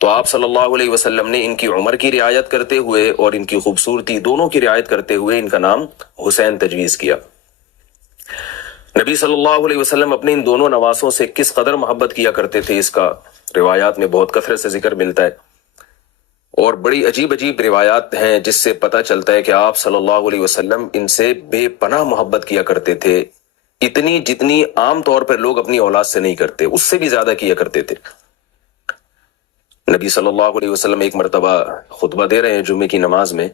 تو آپ صلی اللہ علیہ وسلم نے ان کی عمر کی رعایت کرتے ہوئے اور ان کی خوبصورتی دونوں کی رعایت کرتے ہوئے ان کا نام حسین تجویز کیا۔ نبی صلی اللہ علیہ وسلم اپنے ان دونوں نواسوں سے کس قدر محبت کیا کرتے تھے اس کا روایات میں بہت کثرت سے ذکر ملتا ہے، اور بڑی عجیب عجیب روایات ہیں جس سے پتہ چلتا ہے کہ آپ صلی اللہ علیہ وسلم ان سے بے پناہ محبت کیا کرتے تھے، اتنی جتنی عام طور پر لوگ اپنی اولاد سے نہیں کرتے، اس سے بھی زیادہ کیا کرتے تھے۔ نبی صلی اللہ علیہ وسلم ایک مرتبہ خطبہ دے رہے ہیں جمعے کی نماز میں۔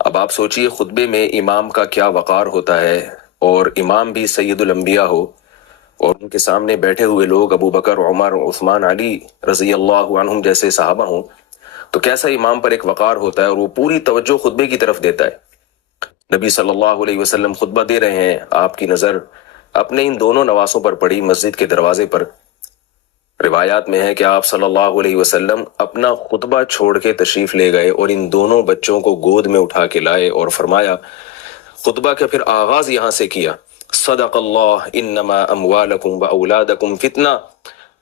اب آپ سوچئے خطبے میں امام کا کیا وقار ہوتا ہے، اور امام بھی سید الانبیاء ہو اور ان کے سامنے بیٹھے ہوئے لوگ ابو بکر، عمر، عثمان، علی رضی اللہ عنہم جیسے صحابہ ہوں، تو کیسا امام پر ایک وقار ہوتا ہے، اور وہ پوری توجہ خطبے کی طرف دیتا ہے۔ نبی صلی اللہ علیہ وسلم خطبہ دے رہے ہیں، آپ کی نظر اپنے ان دونوں نواسوں پر پڑی مسجد کے دروازے پر۔ روایات میں ہے کہ آپ صلی اللہ علیہ وسلم اپنا خطبہ چھوڑ کے تشریف لے گئے اور ان دونوں بچوں کو گود میں اٹھا کے لائے اور فرمایا، خطبہ کا پھر آغاز یہاں سے کیا، صدق اللہ انما اموالکم و اولادکم فتنہ،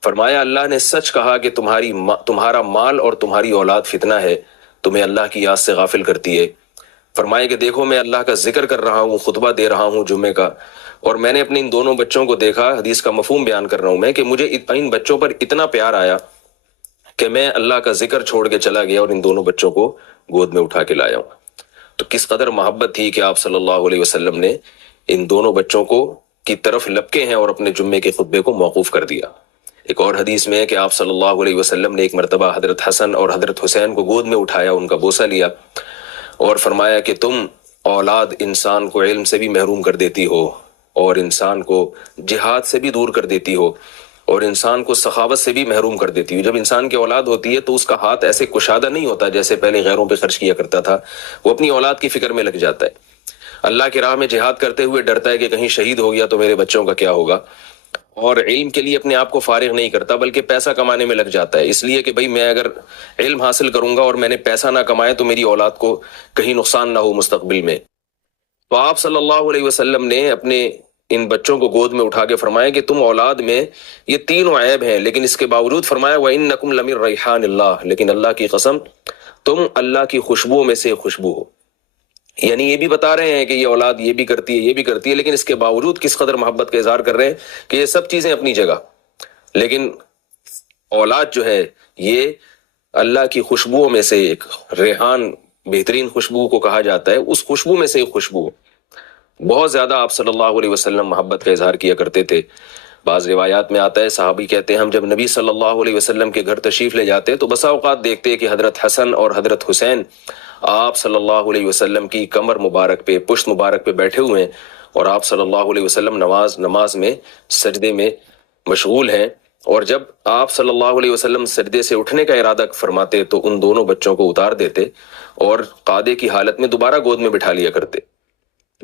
فرمایا اللہ نے سچ کہا کہ تمہارا مال اور تمہاری اولاد فتنہ ہے، تمہیں اللہ کی یاد سے غافل کرتی ہے۔ فرمایا کہ دیکھو میں اللہ کا ذکر کر رہا ہوں، خطبہ دے رہا ہوں جمعے کا، اور میں نے اپنے ان دونوں بچوں کو دیکھا، حدیث کا مفہوم بیان کر رہا ہوں میں، کہ مجھے ان بچوں پر اتنا پیار آیا کہ میں اللہ کا ذکر چھوڑ کے چلا گیا اور ان دونوں بچوں کو گود میں اٹھا کے لایا ہوں۔ تو کس قدر محبت تھی کہ آپ صلی اللہ علیہ وسلم نے ان دونوں بچوں کو کی طرف لپکے ہیں اور اپنے جمعے کے خطبے کو موقوف کر دیا۔ ایک اور حدیث میں ہے کہ آپ صلی اللہ علیہ وسلم نے ایک مرتبہ حضرت حسن اور حضرت حسین کو گود میں اٹھایا، ان کا بوسہ لیا اور فرمایا کہ تم اولاد انسان کو علم سے بھی محروم کر دیتی ہو، اور انسان کو جہاد سے بھی دور کر دیتی ہو، اور انسان کو سخاوت سے بھی محروم کر دیتی ہو۔ جب انسان کی اولاد ہوتی ہے تو اس کا ہاتھ ایسے کشادہ نہیں ہوتا جیسے پہلے غیروں پہ خرچ کیا کرتا تھا، وہ اپنی اولاد کی فکر میں لگ جاتا ہے، اللہ کی راہ میں جہاد کرتے ہوئے ڈرتا ہے کہ کہیں شہید ہو گیا تو میرے بچوں کا کیا ہوگا، اور علم کے لیے اپنے آپ کو فارغ نہیں کرتا بلکہ پیسہ کمانے میں لگ جاتا ہے، اس لیے کہ بھئی میں اگر علم حاصل کروں گا اور میں نے پیسہ نہ کمایا تو میری اولاد کو کہیں نقصان نہ ہو مستقبل میں۔ تو آپ صلی اللہ علیہ وسلم نے اپنے ان بچوں کو گود میں اٹھا کے فرمایا کہ تم اولاد میں یہ تینوں عیب ہیں، لیکن اس کے باوجود فرمایا وَإِنَّكُمْ لَمِن رَيْحَانِ اللَّهِ، لیکن اللہ کی قسم تم اللہ کی خوشبو میں سے خوشبو ہو۔ یعنی یہ بھی بتا رہے ہیں کہ یہ اولاد یہ بھی کرتی ہے، یہ بھی کرتی ہے، لیکن اس کے باوجود کس قدر محبت کا اظہار کر رہے ہیں کہ یہ سب چیزیں اپنی جگہ، لیکن اولاد جو ہے یہ اللہ کی خوشبوؤں میں سے ایک، ریحان بہترین خوشبو کو کہا جاتا ہے، اس خوشبو میں سے ایک خوشبو۔ بہت زیادہ آپ صلی اللہ علیہ وسلم محبت کا اظہار کیا کرتے تھے۔ بعض روایات میں آتا ہے، صحابی کہتے ہیں ہم جب نبی صلی اللہ علیہ وسلم کے گھر تشریف لے جاتے تو بسا اوقات دیکھتے کہ حضرت حسن اور حضرت حسین آپ صلی اللہ علیہ وسلم کی کمر مبارک پہ، پشت مبارک پہ بیٹھے ہوئے ہیں، اور آپ صلی اللہ علیہ وسلم نماز میں سجدے میں مشغول ہیں، اور جب آپ صلی اللہ علیہ وسلم سجدے سے اٹھنے کا ارادہ فرماتے تو ان دونوں بچوں کو اتار دیتے اور قادے کی حالت میں دوبارہ گود میں بٹھا لیا کرتے۔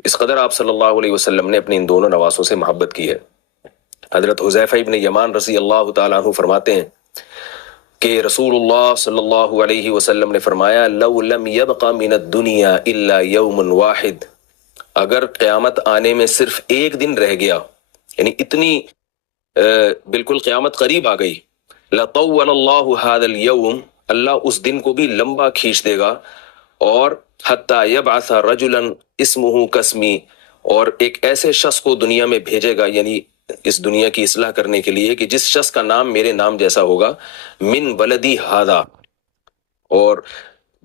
اس قدر آپ صلی اللہ علیہ وسلم نے اپنے ان دونوں نواسوں سے محبت کی ہے۔ حضرت حذیفہ ابن یمان رضی اللہ تعالیٰ عنہ فرماتے ہیں کہ رسول اللہ صلی اللہ علیہ وسلم نے فرمایا لو لم یبق من الدنیا الا یوم واحد، اگر قیامت آنے میں صرف ایک دن رہ گیا، یعنی اتنی بالکل قیامت قریب آ گئی، لطول اللہ هذا اليوم، اللہ اس دن کو بھی لمبا کھینچ دے گا، اور حتی یبعث رجلا اسمہ کاسمی، اور ایک ایسے شخص کو دنیا میں بھیجے گا، یعنی اس دنیا کی اصلاح کرنے کے لیے، کہ جس شخص کا نام میرے نام جیسا ہوگا، من ولدی ھذا، اور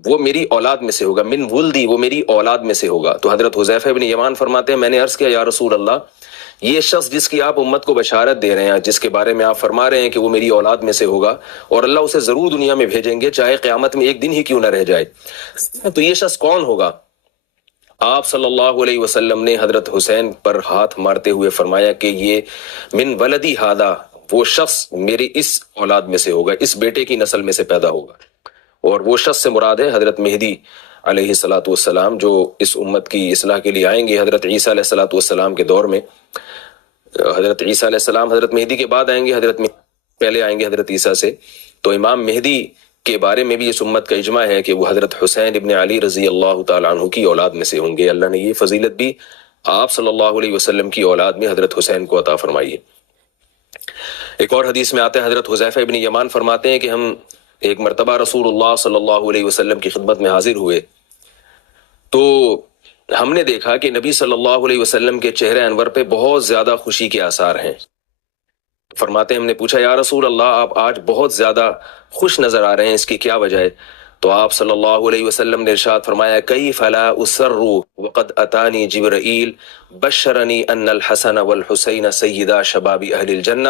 وہ میری اولاد میں سے ہوگا، من ولدی، وہ میری اولاد میں سے ہوگا۔ تو حضرت حذیفہ بن یمان فرماتے ہیں میں نے عرض کیا یا رسول اللہ، یہ شخص جس کی آپ امت کو بشارت دے رہے ہیں، جس کے بارے میں آپ فرما رہے ہیں کہ وہ میری اولاد میں سے ہوگا اور اللہ اسے ضرور دنیا میں بھیجیں گے چاہے قیامت میں ایک دن ہی کیوں نہ رہ جائے، تو یہ شخص کون ہوگا؟ آپ صلی اللہ علیہ وسلم نے حضرت حسین پر ہاتھ مارتے ہوئے فرمایا کہ یہ من ولدی ھذا، وہ شخص میری اس اولاد میں سے ہوگا، اس بیٹے کی نسل میں سے پیدا ہوگا، اور وہ شخص سے مراد ہے حضرت مہدی علیہ الصلوۃ والسلام، جو اس امت کی اصلاح کے لیے آئیں گے۔ حضرت عیسیٰ علیہ الصلوۃ والسلام کے دور میں حضرت عیسیٰ علیہ السلام حضرت مہدی کے بعد آئیں گے، پہلے آئیں گے حضرت عیسیٰ سے، تو امام مہدی کے بارے میں بھی اس امت کا اجماع ہے کہ وہ حضرت حسین ابن علی رضی اللہ تعالیٰ عنہ کی اولاد میں سے ہوں گے۔ اللہ نے یہ فضیلت بھی آپ صلی اللہ علیہ وسلم کی اولاد میں حضرت حسین کو عطا فرمائی ہے۔ ایک اور حدیث میں آتا ہے حضرت حذیفہ ابن یمان فرماتے ہیں کہ ہم ایک مرتبہ رسول اللہ صلی اللہ علیہ وسلم کی خدمت میں حاضر ہوئے تو ہم نے دیکھا کہ نبی صلی اللہ علیہ وسلم کے چہرے انور پہ بہت زیادہ خوشی کے آثار ہیں. فرماتے ہیں ہم نے پوچھا یا رسول اللہ آپ آج بہت زیادہ خوش نظر آ رہے ہیں, اس کی کیا وجہ ہے؟ تو آپ صلی اللہ علیہ وسلم نے ارشاد فرمایا کیف لا اسر وقد اتانی جبرائیل بشرنی ان الحسن والحسین سیدا شباب اہل الجنہ.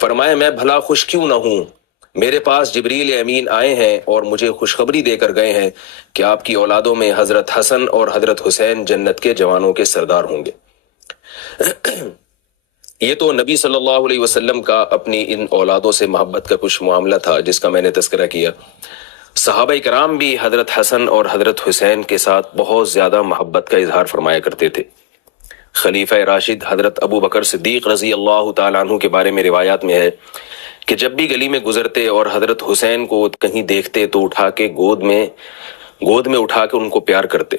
فرمایا میں بھلا خوش کیوں نہ ہوں, میرے پاس جبریل امین آئے ہیں اور مجھے خوشخبری دے کر گئے ہیں کہ آپ کی اولادوں میں حضرت حسن اور حضرت حسین جنت کے جوانوں کے سردار ہوں گے. یہ تو نبی صلی اللہ علیہ وسلم کا اپنی ان اولادوں سے محبت کا کچھ معاملہ تھا جس کا میں نے تذکرہ کیا. صحابہ کرام بھی حضرت حسن اور حضرت حسین کے ساتھ بہت زیادہ محبت کا اظہار فرمایا کرتے تھے. خلیفہ راشد حضرت ابو بکر صدیق رضی اللہ تعالیٰ عنہ کے بارے میں روایات میں ہے کہ جب بھی گلی میں گزرتے اور حضرت حسین کو کہیں دیکھتے تو اٹھا کے گود میں اٹھا کے ان کو پیار کرتے.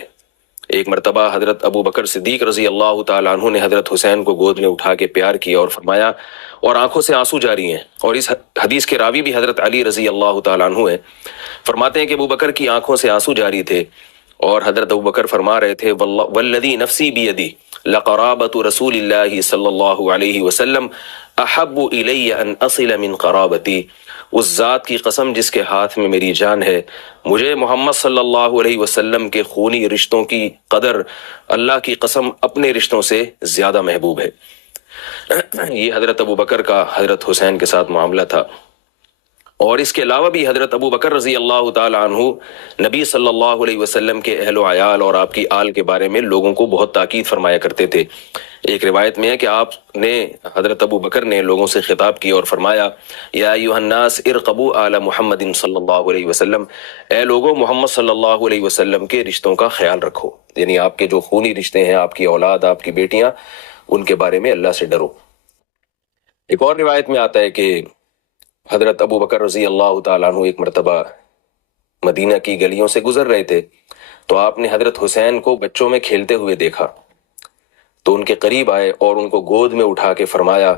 ایک مرتبہ حضرت ابو بکر صدیق رضی اللہ تعالیٰ عنہ نے حضرت حسین کو گود میں اٹھا کے پیار کیا اور فرمایا اور آنکھوں سے آنسو جاری ہیں, اور اس حدیث کے راوی بھی حضرت علی رضی اللہ تعالیٰ عنہ ہیں. فرماتے ہیں کہ ابو بکر کی آنکھوں سے آنسو جاری تھے اور حضرت ابو بکر فرما رہے تھے والذی نفسی بیدی لقرابۃ رسول اللہ صلی اللہ علیہ وسلم احب الی ان اصل من قرابتی, اس ذات کی قسم جس کے ہاتھ میں میری جان ہے, مجھے محمد صلی اللہ علیہ وسلم کے خونی رشتوں کی قدر اللہ کی قسم اپنے رشتوں سے زیادہ محبوب ہے. یہ حضرت ابو بکر کا حضرت حسین کے ساتھ معاملہ تھا. اور اس کے علاوہ بھی حضرت ابو بکر رضی اللہ تعالی عنہ نبی صلی اللہ علیہ وسلم کے اہل و عیال اور آپ کی آل کے بارے میں لوگوں کو بہت تاکید فرمایا کرتے تھے. ایک روایت میں ہے کہ آپ نے حضرت ابو بکر نے لوگوں سے خطاب کیا اور فرمایا یا ایھا الناس ارقبوا آل محمد صلی اللہ علیہ وسلم, اے لوگوں محمد صلی اللہ علیہ وسلم کے رشتوں کا خیال رکھو, یعنی آپ کے جو خونی رشتے ہیں, آپ کی اولاد, آپ کی بیٹیاں, ان کے بارے میں اللہ سے ڈرو. ایک اور روایت میں آتا ہے کہ حضرت ابو بکر رضی اللہ تعالیٰ عنہ ایک مرتبہ مدینہ کی گلیوں سے گزر رہے تھے تو آپ نے حضرت حسین کو بچوں میں کھیلتے ہوئے دیکھا تو ان کے قریب آئے اور ان کو گود میں اٹھا کے فرمایا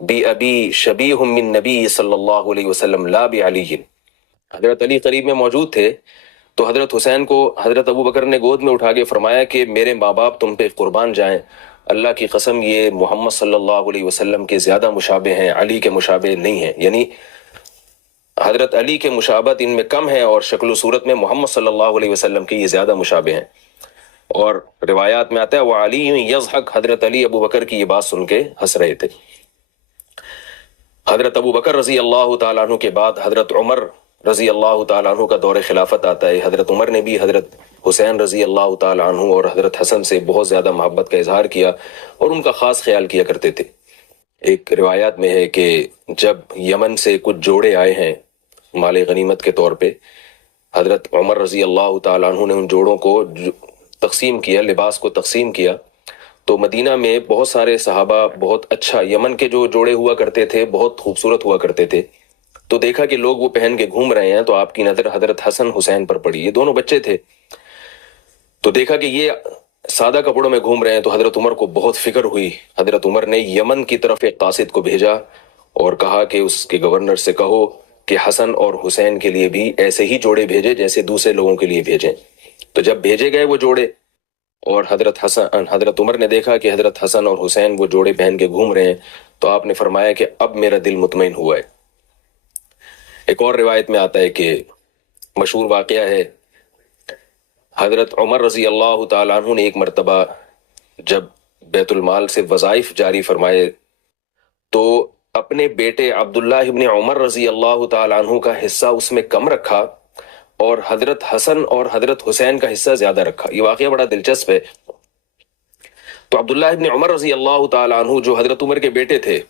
بی ابی شبیہ من نبی صلی اللہ علیہ وسلم لا بعلی. حضرت علی قریب میں موجود تھے تو حضرت حسین کو حضرت ابو بکر نے گود میں اٹھا کے فرمایا کہ میرے ماں باپ تم پہ قربان جائیں, اللہ کی قسم یہ محمد صلی اللہ علیہ وسلم کے زیادہ مشابہ ہیں, علی کے مشابہ نہیں ہیں. یعنی حضرت علی کے مشابہت ان میں کم ہے اور شکل و صورت میں محمد صلی اللہ علیہ وسلم کی یہ زیادہ مشابہ ہیں. اور روایات میں آتا ہے وعلی یضحک, حضرت علی ابو بکر کی یہ بات سن کے ہنس رہے تھے. حضرت ابو بکر رضی اللہ تعالیٰ عنہ کے بعد حضرت عمر رضی اللہ تعالیٰ عنہ کا دور خلافت آتا ہے. حضرت عمر نے بھی حضرت حسین رضی اللہ تعالیٰ عنہ اور حضرت حسن سے بہت زیادہ محبت کا اظہار کیا اور ان کا خاص خیال کیا کرتے تھے. ایک روایات میں ہے کہ جب یمن سے کچھ جوڑے آئے ہیں مال غنیمت کے طور پہ, حضرت عمر رضی اللہ تعالیٰ عنہ نے ان جوڑوں کو تقسیم کیا, لباس کو تقسیم کیا, تو مدینہ میں بہت سارے صحابہ بہت اچھا, یمن کے جو جوڑے ہوا کرتے تھے بہت خوبصورت ہوا کرتے تھے, تو دیکھا کہ لوگ وہ پہن کے گھوم رہے ہیں تو آپ کی نظر حضرت حسن حسین پر پڑی. یہ دونوں بچے تھے تو دیکھا کہ یہ سادہ کپڑوں میں گھوم رہے ہیں تو حضرت عمر کو بہت فکر ہوئی. حضرت عمر نے یمن کی طرف ایک قاصد کو بھیجا اور کہا کہ اس کے گورنر سے کہو کہ حسن اور حسین کے لیے بھی ایسے ہی جوڑے بھیجے جیسے دوسرے لوگوں کے لیے بھیجیں. تو جب بھیجے گئے وہ جوڑے اور حضرت عمر نے دیکھا کہ حضرت حسن اور حسین وہ جوڑے پہن کے گھوم رہے ہیں تو آپ نے فرمایا کہ اب میرا دل مطمئن ہوا ہے. ایک اور روایت میں آتا ہے کہ مشہور واقعہ ہے, حضرت عمر رضی اللہ تعالیٰ عنہ نے ایک مرتبہ جب بیت المال سے وظائف جاری فرمائے تو اپنے بیٹے عبداللہ ابن عمر رضی اللہ تعالیٰ عنہ کا حصہ اس میں کم رکھا اور حضرت حسن اور حضرت حسین کا حصہ زیادہ رکھا. یہ واقعہ بڑا دلچسپ ہے. تو عبداللہ ابن عمر رضی اللہ تعالیٰ عنہ جو حضرت عمر کے بیٹے تھے,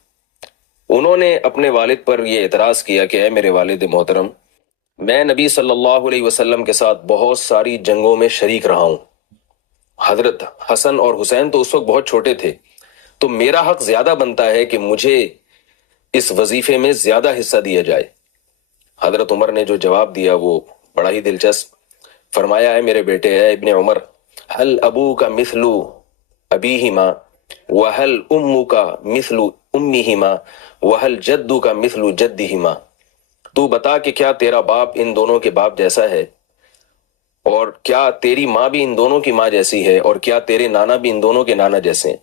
انہوں نے اپنے والد پر یہ اعتراض کیا کہ اے میرے والد محترم, میں نبی صلی اللہ علیہ وسلم کے ساتھ بہت ساری جنگوں میں شریک رہا ہوں. حضرت حسن اور حسین تو اس وقت بہت چھوٹے تھے, تو میرا حق زیادہ بنتا ہے کہ مجھے اس وظیفے میں زیادہ حصہ دیا جائے. حضرت عمر نے جو جواب دیا وہ بڑا ہی دلچسپ. فرمایا ہے میرے بیٹے, اے ابن عمر, حل ابو کا مثل ابیہما وحل امو کا مثل امیہما وحل جدو کا مثل جدہما. تو بتا کہ کیا تیرا باپ ان دونوں کے باپ جیسا ہے، اور کیا تیری ماں بھی ان دونوں کی ماں جیسی ہے، اور کیا تیرے نانا بھی ان دونوں کے نانا جیسے ہیں؟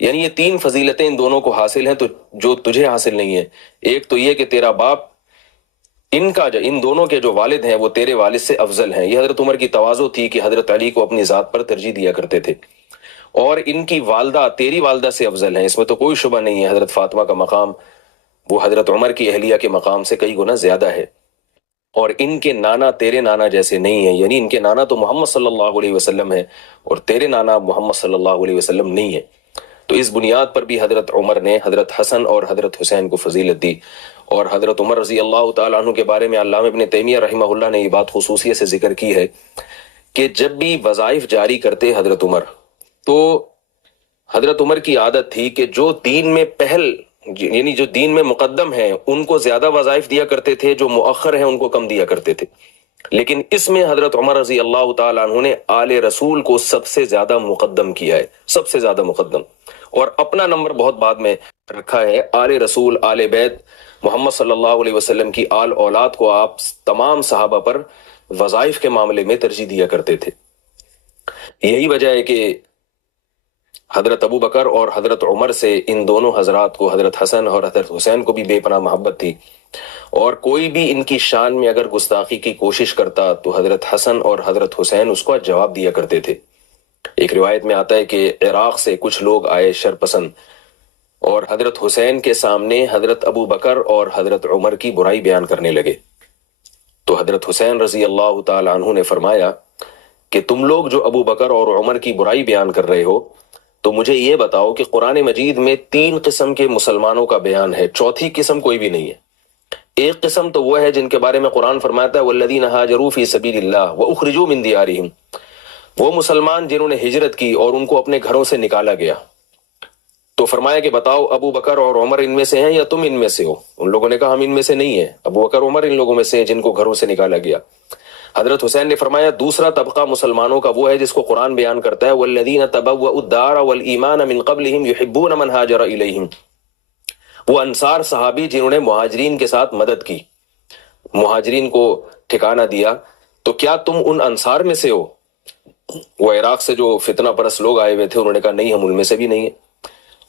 یعنی یہ 3 فضیلتیں ان دونوں کو حاصل ہیں تو جو تجھے حاصل نہیں ہے۔ ایک تو یہ کہ تیرا باپ ان دونوں کے جو والد ہیں وہ تیرے والد سے افضل ہیں۔ یہ حضرت عمر کی تواضع تھی کہ حضرت علی کو اپنی ذات پر ترجیح دیا کرتے تھے۔ اور ان کی والدہ تیری والدہ سے افضل ہیں، اس میں تو کوئی شبہ نہیں ہے۔ حضرت فاطمہ کا مقام وہ حضرت عمر کی اہلیہ کے مقام سے کئی گنا زیادہ ہے۔ اور ان کے نانا تیرے نانا جیسے نہیں ہیں، یعنی ان کے نانا تو محمد صلی اللہ علیہ وسلم ہے اور تیرے نانا محمد صلی اللہ علیہ وسلم نہیں ہے۔ تو اس بنیاد پر بھی حضرت عمر نے حضرت حسن اور حضرت حسین کو فضیلت دی۔ اور حضرت عمر رضی اللہ تعالیٰ عنہ کے بارے میں علامہ ابن تیمیہ رحمہ اللہ نے یہ بات خصوصیت سے ذکر کی ہے کہ جب بھی وظائف جاری کرتے حضرت عمر، تو حضرت عمر کی عادت تھی کہ جو دین میں یعنی جو دین میں مقدم ہیں ان کو زیادہ وظائف دیا کرتے تھے، جو مؤخر ہیں ان کو کم دیا کرتے تھے۔ لیکن اس میں حضرت عمر رضی اللہ تعالیٰ عنہ نے آل رسول کو سب سے زیادہ مقدم کیا ہے، سب سے زیادہ مقدم، اور اپنا نمبر بہت بعد میں رکھا ہے۔ آل رسول، آل بیت محمد صلی اللہ علیہ وسلم کی آل اولاد کو آپ تمام صحابہ پر وظائف کے معاملے میں ترجیح دیا کرتے تھے۔ یہی وجہ ہے کہ حضرت ابو بکر اور حضرت عمر سے ان دونوں حضرات کو، حضرت حسن اور حضرت حسین کو بھی بے پناہ محبت تھی، اور کوئی بھی ان کی شان میں اگر گستاخی کی کوشش کرتا تو حضرت حسن اور حضرت حسین اس کو جواب دیا کرتے تھے۔ ایک روایت میں آتا ہے کہ عراق سے کچھ لوگ آئے شرپسند، اور حضرت حسین کے سامنے حضرت ابو بکر اور حضرت عمر کی برائی بیان کرنے لگے۔ تو حضرت حسین رضی اللہ تعالی عنہ نے فرمایا کہ تم لوگ جو ابو بکر اور عمر کی برائی بیان کر رہے ہو، تو مجھے یہ بتاؤ کہ قرآن مجید میں 3 قسم کے مسلمانوں کا بیان ہے، چوتھی قسم کوئی بھی نہیں ہے۔ ایک قسم تو وہ ہے جن کے بارے میں قرآن فرماتا ہے والذین ہاجروا فی سبیل اللہ واخرجوا من دیارہم، وہ مسلمان جنہوں نے ہجرت کی اور ان کو اپنے گھروں سے نکالا گیا۔ تو فرمایا کہ بتاؤ ابو بکر اور عمر ان میں سے ہیں یا تم ان میں سے ہو؟ ان لوگوں نے کہا ہم ان میں سے نہیں ہیں، ابو بکر عمر ان لوگوں میں سے ہیں جن کو گھروں سے نکالا گیا۔ حضرت حسین نے فرمایا دوسرا طبقہ مسلمانوں کا وہ ہے جس کو قرآن بیان کرتا ہے والذین تبوؤا الدار والایمان من قبلہم یحبون من ہاجر الیہم، وہ انصار صحابی جنہوں نے مہاجرین کے ساتھ مدد کی، مہاجرین کو ٹھکانہ دیا۔ تو کیا تم ان انصار میں سے ہو؟ وہ عراق سے جو فتنہ پرست لوگ آئے ہوئے تھے انہوں نے کہا نہیں، ہم ان میں سے بھی نہیں ہیں۔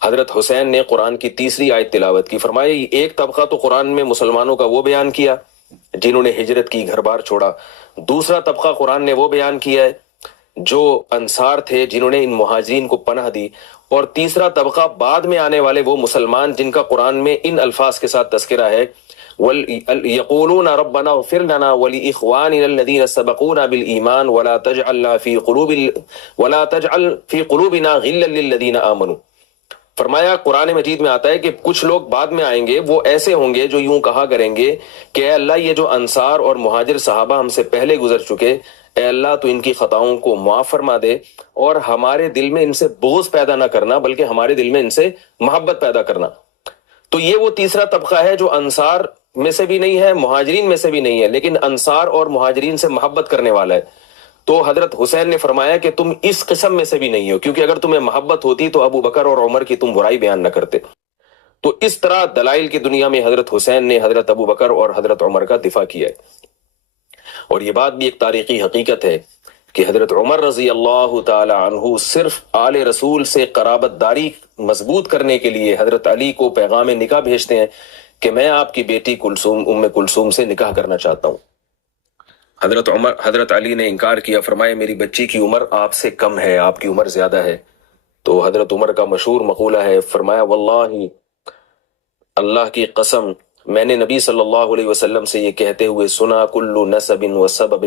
حضرت حسین نے قرآن کی تیسری آیت تلاوت کی، فرمایا ایک طبقہ تو قرآن میں مسلمانوں کا وہ بیان کیا جنہوں نے ہجرت کی، گھر بار چھوڑا، دوسرا طبقہ قرآن نے وہ بیان کیا ہے جو انصار تھے جنہوں نے ان مہاجرین کو پناہ دی، اور تیسرا طبقہ بعد میں آنے والے وہ مسلمان جن کا قرآن میں ان الفاظ کے ساتھ تذکرہ ہے یقولون ربنا اغفر لنا ولإخواننا الذين سبقونا بالإيمان ولا تجعل في قلوبنا غلا للذين آمنوا۔ فرمایا قرآن مجید میں آتا ہے کہ کچھ لوگ بعد میں آئیں گے، وہ ایسے ہوں گے جو یوں کہا کریں گے کہ اے اللہ یہ جو انصار اور مہاجر صحابہ ہم سے پہلے گزر چکے، اے اللہ تو ان کی خطاؤں کو معاف فرما دے اور ہمارے دل میں ان سے بغض پیدا نہ کرنا بلکہ ہمارے دل میں ان سے محبت پیدا کرنا۔ تو یہ وہ تیسرا طبقہ ہے جو انصار میں سے بھی نہیں ہے، مہاجرین میں سے بھی نہیں ہے، لیکن انصار اور مہاجرین سے محبت کرنے والا ہے۔ تو حضرت حسین نے فرمایا کہ تم اس قسم میں سے بھی نہیں ہو، کیونکہ اگر تمہیں محبت ہوتی تو ابو بکر اور عمر کی تم برائی بیان نہ کرتے۔ تو اس طرح دلائل کی دنیا میں حضرت حسین نے حضرت ابو بکر اور حضرت عمر کا دفاع کیا ہے۔ اور یہ بات بھی ایک تاریخی حقیقت ہے کہ حضرت عمر رضی اللہ تعالی عنہ صرف آل رسول سے قرابت داری مضبوط کرنے کے لیے حضرت علی کو پیغام نکاح بھیجتے ہیں کہ میں آپ کی بیٹی ام کلثوم سے نکاح کرنا چاہتا ہوں۔ حضرت علی نے انکار کیا، فرمایا میری بچی کی عمر آپ سے کم ہے، آپ کی عمر زیادہ ہے۔ تو حضرت عمر کا مشہور مقولہ ہے، فرمایا واللہ اللہ کی قسم میں نے نبی صلی اللہ علیہ وسلم سے یہ کہتے ہوئے سنا کل نسب و سبب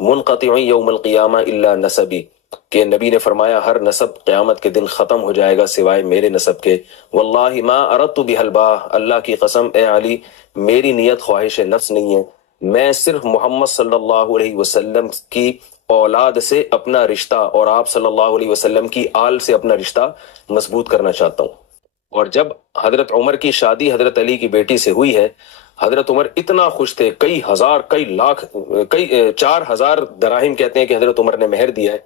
منقطع یوم القیامہ الا نسبی، کہ نبی نے فرمایا ہر نسب قیامت کے دن ختم ہو جائے گا سوائے میرے نسب کے۔ واللہ ما اردت بہ الباہ، اللہ کی قسم اے علی میری نیت خواہش نفس نہیں ہے، میں صرف محمد صلی اللہ علیہ وسلم کی اولاد سے اپنا رشتہ اور آپ صلی اللہ علیہ وسلم کی آل سے اپنا رشتہ مضبوط کرنا چاہتا ہوں۔ اور جب حضرت عمر کی شادی حضرت علی کی بیٹی سے ہوئی ہے، حضرت عمر اتنا خوش تھے، کئی ہزار کئی لاکھ 4000 دراہم کہتے ہیں کہ حضرت عمر نے مہر دیا ہے،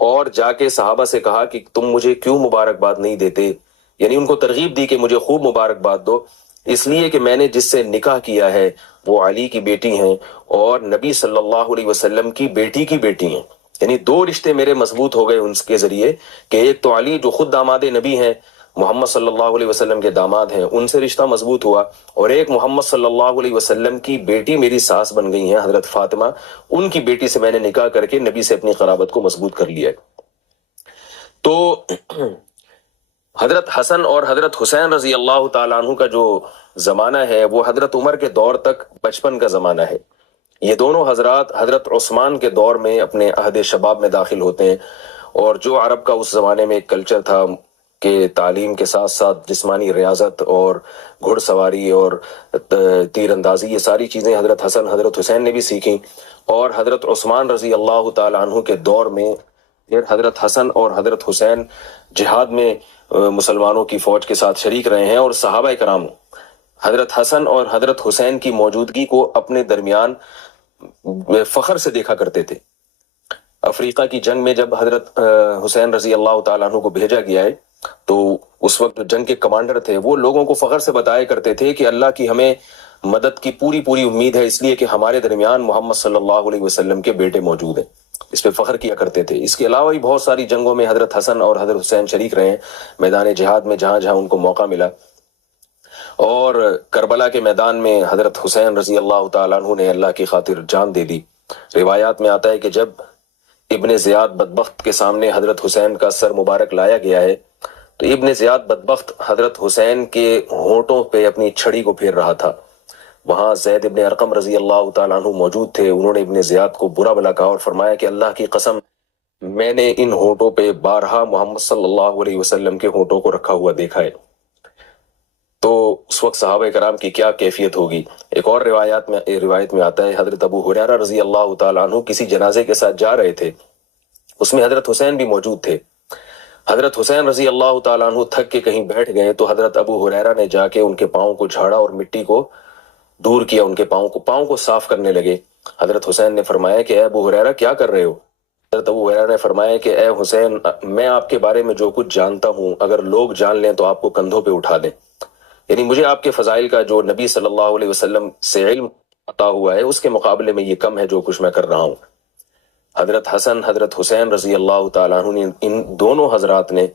اور جا کے صحابہ سے کہا کہ تم مجھے کیوں مبارکباد نہیں دیتے، یعنی ان کو ترغیب دی کہ مجھے خوب مبارکباد دو۔ اس لیے کہ میں نے جس سے نکاح کیا ہے وہ علی کی بیٹی ہیں اور نبی صلی اللہ علیہ وسلم کی بیٹی ہیں. یعنی دو رشتے میرے مضبوط ہو گئے ان کے ذریعے کہ ایک تو علی جو خود داماد نبی ہیں، محمد صلی اللہ علیہ وسلم کے داماد ہیں، ان سے رشتہ مضبوط ہوا، اور ایک محمد صلی اللہ علیہ وسلم کی بیٹی میری ساس بن گئی ہیں حضرت فاطمہ، ان کی بیٹی سے میں نے نکاح کر کے نبی سے اپنی قرابت کو مضبوط کر لیا. تو حضرت حسن اور حضرت حسین رضی اللہ تعالیٰ عنہ کا جو زمانہ ہے وہ حضرت عمر کے دور تک بچپن کا زمانہ ہے. یہ دونوں حضرات حضرت عثمان کے دور میں اپنے عہد شباب میں داخل ہوتے ہیں، اور جو عرب کا اس زمانے میں ایک کلچر تھا کہ تعلیم کے ساتھ ساتھ جسمانی ریاضت اور گھڑ سواری اور تیر اندازی، یہ ساری چیزیں حضرت حسن حضرت حسین نے بھی سیکھیں. اور حضرت عثمان رضی اللہ تعالیٰ عنہ کے دور میں پھر حضرت حسن اور حضرت حسین جہاد میں مسلمانوں کی فوج کے ساتھ شریک رہے ہیں، اور صحابہ کرام حضرت حسن اور حضرت حسین کی موجودگی کو اپنے درمیان فخر سے دیکھا کرتے تھے. افریقہ کی جنگ میں جب حضرت حسین رضی اللہ تعالیٰ عنہ کو بھیجا گیا ہے تو اس وقت جو جنگ کے کمانڈر تھے وہ لوگوں کو فخر سے بتایا کرتے تھے کہ اللہ کی ہمیں مدد کی پوری امید ہے، اس لیے کہ ہمارے درمیان محمد صلی اللہ علیہ وسلم کے بیٹے موجود ہیں. اس پہ فخر کیا کرتے تھے. اس کے علاوہ بھی بہت ساری جنگوں میں حضرت حسن اور حضرت حسین شریک رہے ہیں میدان جہاد میں، جہاں جہاں ان کو موقع ملا. اور کربلا کے میدان میں حضرت حسین رضی اللہ تعالیٰ عنہ نے اللہ کی خاطر جان دے دی. روایات میں آتا ہے کہ جب ابن زیاد بدبخت کے سامنے حضرت حسین کا سر مبارک لایا گیا ہے تو ابن زیاد بدبخت حضرت حسین کے ہونٹوں پہ اپنی چھڑی کو پھیر رہا تھا. وہاں زید ابن ارقم رضی اللہ تعالیٰ عنہ موجود تھے. انہوں نے ابن زیاد کو برا بھلا کہا اور فرمایا کہ اللہ کی قسم میں نے ان ہونٹوں پہ بارہا محمد صلی اللہ علیہ وسلم کے ہونٹوں کو رکھا ہوا دیکھا ہے. تو اس وقت صحابہ کرام کی کیا کیفیت ہوگی. ایک اور روایت میں آتا ہے حضرت ابو ہریرہ رضی اللہ تعالیٰ عنہ کسی جنازے کے ساتھ جا رہے تھے، اس میں حضرت حسین بھی موجود تھے. حضرت حسین رضی اللہ تعالیٰ عنہ تھک کے کہیں بیٹھ گئے تو حضرت ابو ہریرہ نے جا کے ان کے پاؤں کو جھاڑا اور مٹی کو دور کیا، ان کے پاؤں کو صاف کرنے لگے. حضرت حسین نے فرمایا کہ اے ابو ہریرہ کیا کر رہے ہو؟ حضرت ابو ہریرہ نے فرمایا کہ اے حسین، میں آپ کے بارے میں جو کچھ جانتا ہوں اگر لوگ جان لیں تو آپ کو کندھوں پہ اٹھا دیں. یعنی مجھے آپ کے فضائل کا جو نبی صلی اللہ علیہ وسلم سے علم عطا ہوا ہے اس کے مقابلے میں یہ کم ہے جو کچھ میں کر رہا ہوں. حضرت حسن حضرت حسین رضی اللہ تعالیٰ عنہ نے ان دونوں حضرات نے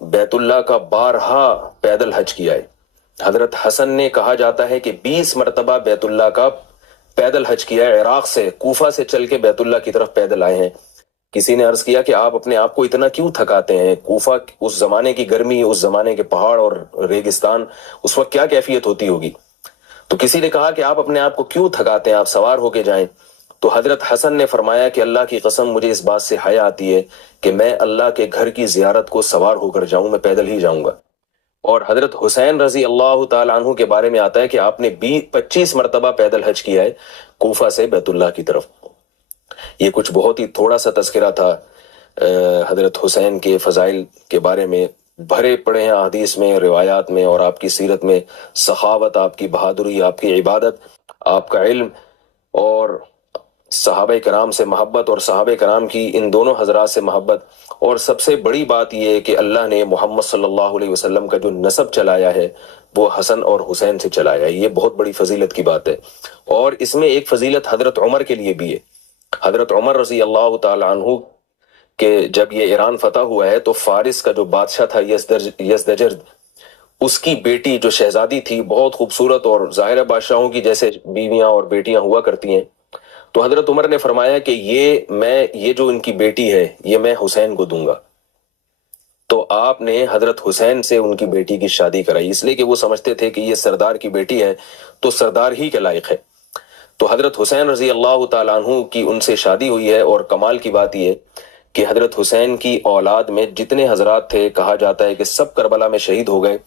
بیت اللہ کا بارہا پیدل حج کیا ہے. حضرت حسن نے کہا جاتا ہے کہ 20 مرتبہ بیت اللہ کا پیدل حج کیا ہے. عراق سے کوفہ سے چل کے بیت اللہ کی طرف پیدل آئے ہیں. کسی نے عرض کیا کہ آپ اپنے آپ کو اتنا کیوں تھکاتے ہیں؟ کوفہ اس زمانے کی گرمی، اس زمانے کے پہاڑ اور ریگستان، اس وقت کیا کیفیت ہوتی ہوگی؟ تو کسی نے کہا کہ آپ اپنے آپ کو کیوں تھکاتے ہیں، آپ سوار ہو کے جائیں. تو حضرت حسن نے فرمایا کہ اللہ کی قسم مجھے اس بات سے حیا آتی ہے کہ میں اللہ کے گھر کی زیارت کو سوار ہو کر جاؤں، میں پیدل ہی جاؤں گا. اور حضرت حسین رضی اللہ تعالیٰ عنہ کے بارے میں آتا ہے کہ آپ نے 25 مرتبہ پیدل حج کیا ہے کوفہ سے بیت اللہ کی طرف. یہ کچھ بہت ہی تھوڑا سا تذکرہ تھا حضرت حسین کے فضائل کے بارے میں. بھرے پڑے ہیں احادیث میں، روایات میں، اور آپ کی سیرت میں سخاوت، آپ کی بہادری، آپ کی عبادت، آپ کا علم اور صحابہ کرام سے محبت اور صحابہ کرام کی ان دونوں حضرات سے محبت. اور سب سے بڑی بات یہ ہے کہ اللہ نے محمد صلی اللہ علیہ وسلم کا جو نسب چلایا ہے وہ حسن اور حسین سے چلایا ہے. یہ بہت بڑی فضیلت کی بات ہے. اور اس میں ایک فضیلت حضرت عمر کے لیے بھی ہے. حضرت عمر رضی اللہ تعالی عنہ کہ جب یہ ایران فتح ہوا ہے تو فارس کا جو بادشاہ تھا یزدجرد، اس کی بیٹی جو شہزادی تھی بہت خوبصورت، اور ظاہر بادشاہوں کی جیسے بیویاں اور بیٹیاں ہوا کرتی ہیں. تو حضرت عمر نے فرمایا کہ یہ جو ان کی بیٹی ہے یہ میں حسین کو دوں گا. تو آپ نے حضرت حسین سے ان کی بیٹی کی شادی کرائی، اس لیے کہ وہ سمجھتے تھے کہ یہ سردار کی بیٹی ہے تو سردار ہی کے لائق ہے. تو حضرت حسین رضی اللہ تعالیٰ عنہ کی ان سے شادی ہوئی ہے. اور کمال کی بات یہ کہ حضرت حسین کی اولاد میں جتنے حضرات تھے کہا جاتا ہے کہ سب کربلا میں شہید ہو گئے.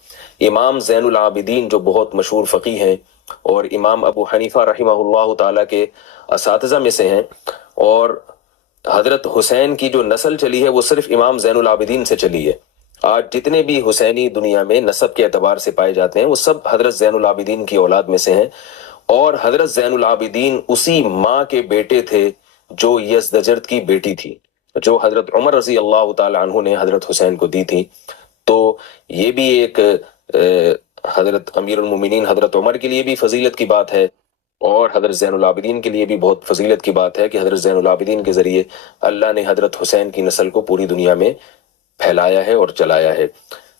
امام زین العابدین جو بہت مشہور فقیہ ہیں اور امام ابو حنیفہ رحمہ اللہ تعالیٰ کے اساتذہ میں سے ہیں، اور حضرت حسین کی جو نسل چلی ہے وہ صرف امام زین العابدین سے چلی ہے. آج جتنے بھی حسینی دنیا میں نسب کے اعتبار سے پائے جاتے ہیں وہ سب حضرت زین العابدین کی اولاد میں سے ہیں. اور حضرت زین العابدین اسی ماں کے بیٹے تھے جو یزدجرد کی بیٹی تھی، جو حضرت عمر رضی اللہ تعالی عنہ نے حضرت حسین کو دی تھی. تو یہ بھی ایک حضرت امیر المومنین حضرت عمر کے لیے بھی فضیلت کی بات ہے، اور حضرت زین العابدین کے لیے بھی بہت فضیلت کی بات ہے کہ حضرت زین العابدین کے ذریعے اللہ نے حضرت حسین کی نسل کو پوری دنیا میں پھیلایا ہے اور چلایا ہے۔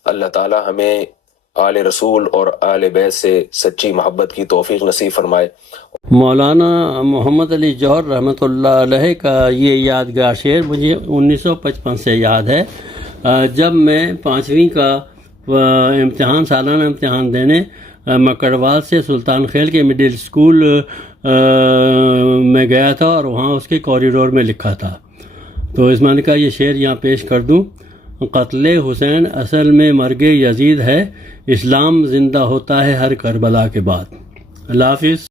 اللہ تعالی ہمیں آل رسول اور آل بیت سے سچی محبت کی توفیق نصیب فرمائے۔ مولانا محمد علی جوہر رحمۃ اللہ علیہ کا یہ یادگار شعر مجھے 1955 سے یاد ہے، جب میں 5ویں کا امتحان سالانہ امتحان دینے مکڑوال سے سلطان خیل کے مڈل اسکول میں گیا تھا، اور وہاں اس کے کوریڈور میں لکھا تھا، تو اس معنی کا یہ شعر یہاں پیش کر دوں۔ قتل حسین اصل میں مرگ یزید ہے، اسلام زندہ ہوتا ہے ہر کربلا کے بعد۔ اللہ حافظ۔